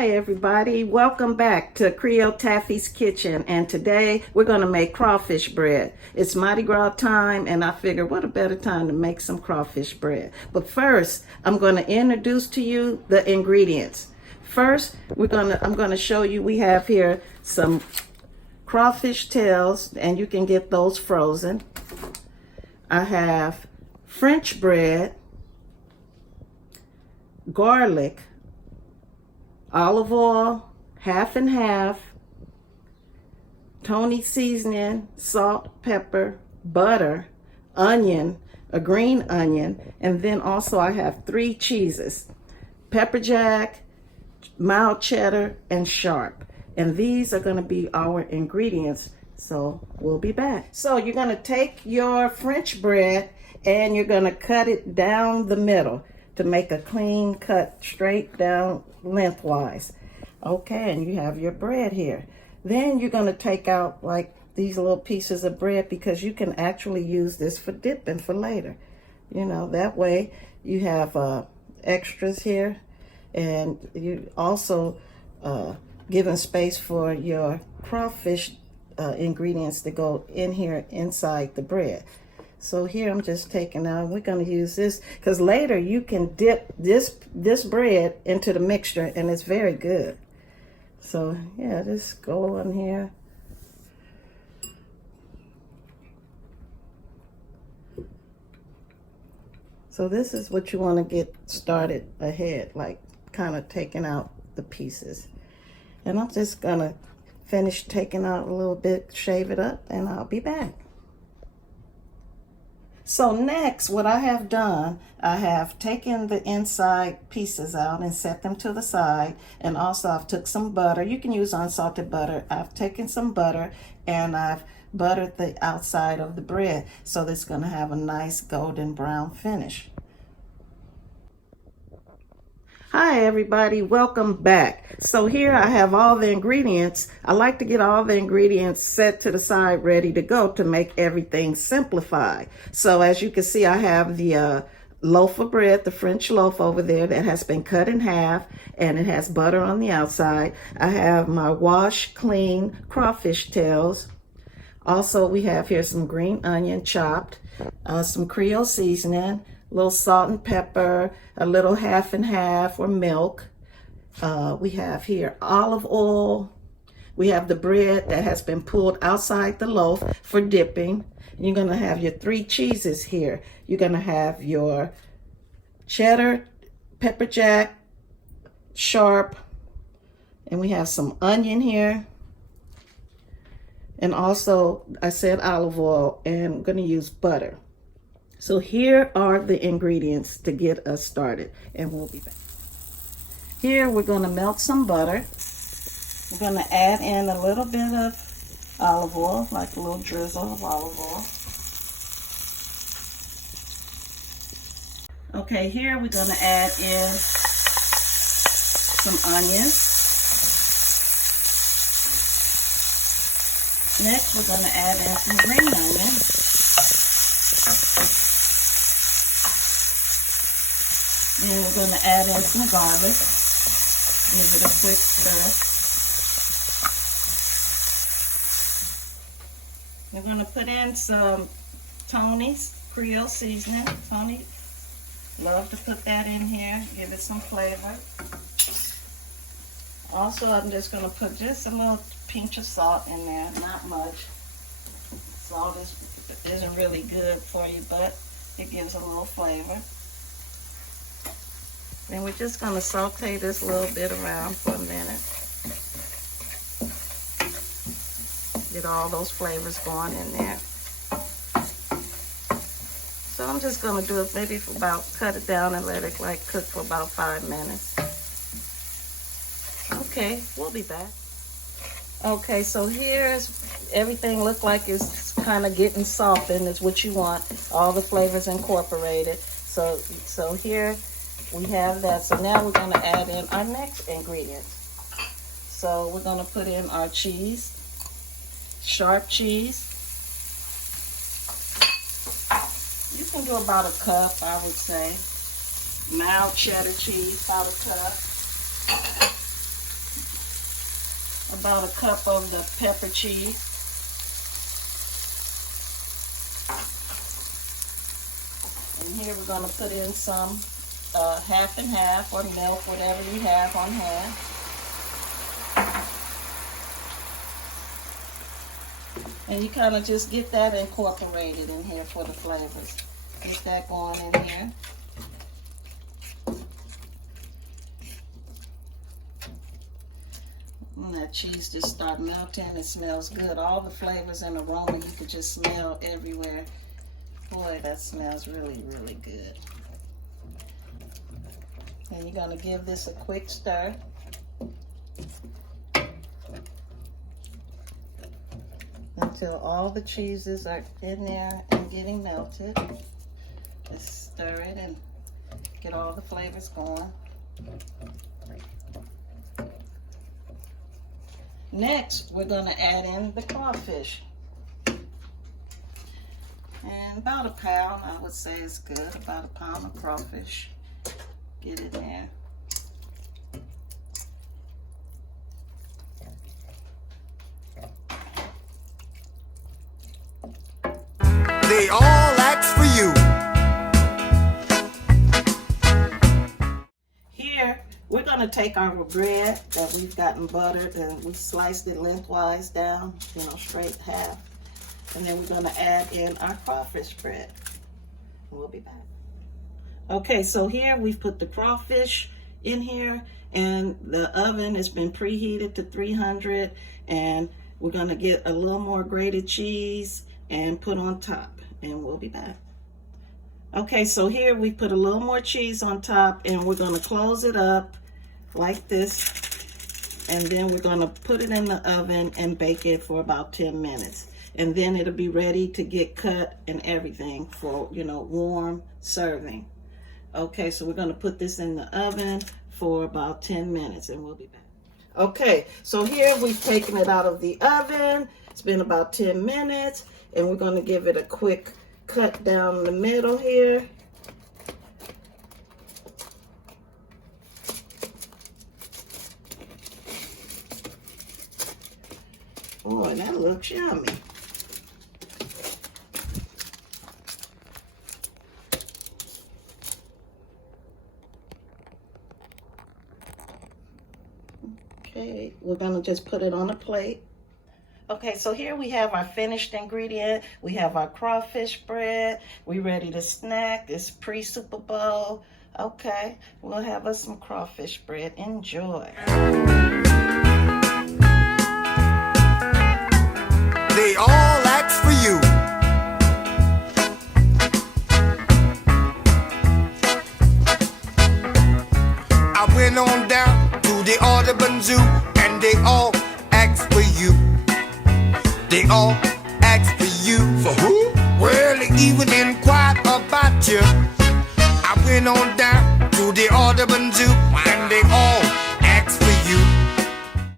Hi everybody, welcome back to Creole Taffy's kitchen, and today we're going to make crawfish bread. It's Mardi Gras time, and I figured what a better time to make some crawfish bread. But first, I'm going to introduce to you the ingredients. First, I'm going to show you we have here some crawfish tails, and you can get those frozen. I have French bread, garlic, olive oil, half and half, Tony seasoning, salt, pepper, butter, onion, a green onion, and then also I have 3 cheeses, pepper jack, mild cheddar, and sharp. And these are going to be our ingredients, so we'll be back. So you're going to take your French bread and you're going to cut it down the middle to make a clean cut straight down lengthwise. Okay, and you have your bread here. Then you're going to take out like these little pieces of bread, because you can actually use this for dipping for later. You know, that way you have extras here, and you also giving space for your crawfish ingredients to go in here inside the bread. So here I'm just taking out, we're going to use this because later you can dip this bread into the mixture and it's very good. So yeah, just go on here. So this is what you want to get started ahead, like kind of taking out the pieces. And I'm just going to finish taking out a little bit, shave it up, and I'll be back. So next, what I have done, I have taken the inside pieces out and set them to the side. And also I've took some butter. You can use unsalted butter. I've taken some butter and I've buttered the outside of the bread, so it's going to have a nice golden brown finish. Hi everybody, welcome back. So here I have all the ingredients. I like to get all the ingredients set to the side ready to go to make everything simplified. So as you can see, I have the loaf of bread, the French loaf over there that has been cut in half, and it has butter on the outside. I have my washed clean crawfish tails. Also we have here some green onion chopped, some Creole seasoning, a little salt and pepper, a little half and half or milk. We have here olive oil. We have the bread that has been pulled outside the loaf for dipping. And you're going to have your 3 cheeses here. You're going to have your cheddar, pepper jack, sharp, and we have some onion here. And also, I said olive oil, and I'm going to use butter. So here are the ingredients to get us started, and we'll be back. Here we're going to melt some butter. We're going to add in a little bit of olive oil, like a little drizzle of olive oil. Okay, here we're going to add in some onions. Next we're going to add in some green onion. Then we're going to add in some garlic. Give it a quick stir. We're going to put in some Tony's Creole seasoning. Tony, love to put that in here. Give it some flavor. Also, I'm just going to put just a little pinch of salt in there. Not much. Salt isn't really good for you, but it gives a little flavor. And we're just going to saute this a little bit around for a minute. Get all those flavors going in there. So I'm just going to do it maybe for about, cut it down and let it like cook for about 5 minutes. Okay, we'll be back. Okay, so here's everything look like it's kind of getting softened. Is what you want. All the flavors incorporated. So here we have that. So now we're going to add in our next ingredient. So we're going to put in our cheese, sharp cheese. You can do about a cup, I would say. Mild cheddar cheese, about a cup. about a cup of the pepper cheese. And here we're going to put in some half and half, or milk, whatever you have on hand. And you kind of just get that incorporated in here for the flavors. Get that going in here. And that cheese just start melting. It smells good. All the flavors and aroma you could just smell everywhere. Boy, that smells really, really good. And you're going to give this a quick stir. Until all the cheeses are in there and getting melted. Just stir it and get all the flavors going. Next, we're going to add in the crawfish. And about a pound, I would say is good. About a pound of crawfish. Get it there. They all ask for you. Here, we're going to take our bread that we've gotten buttered and we sliced it lengthwise down, straight half. And then we're going to add in our crawfish bread. We'll be back. Okay, so here we've put the crawfish in here, and the oven has been preheated to 300, and we're going to get a little more grated cheese and put on top, and we'll be back. Okay, so here we put a little more cheese on top, and we're going to close it up like this, and then we're going to put it in the oven and bake it for about 10 minutes. And then it'll be ready to get cut and everything for, warm serving. Okay, so we're going to put this in the oven for about 10 minutes, and we'll be back. Okay, so here we've taken it out of the oven. It's been about 10 minutes, and we're going to give it a quick cut down the middle here. Boy, that looks yummy. Okay, we're gonna just put it on a plate. Okay, so here we have our finished ingredient. We have our crawfish bread. We ready to snack. It's pre-Super Bowl. Okay, we'll have us some crawfish bread. Enjoy. They all ask for you. I went on down to the Audubon Zoo, and they all asked for you. They all asked for you. For who? Well, they even inquired about you. I went on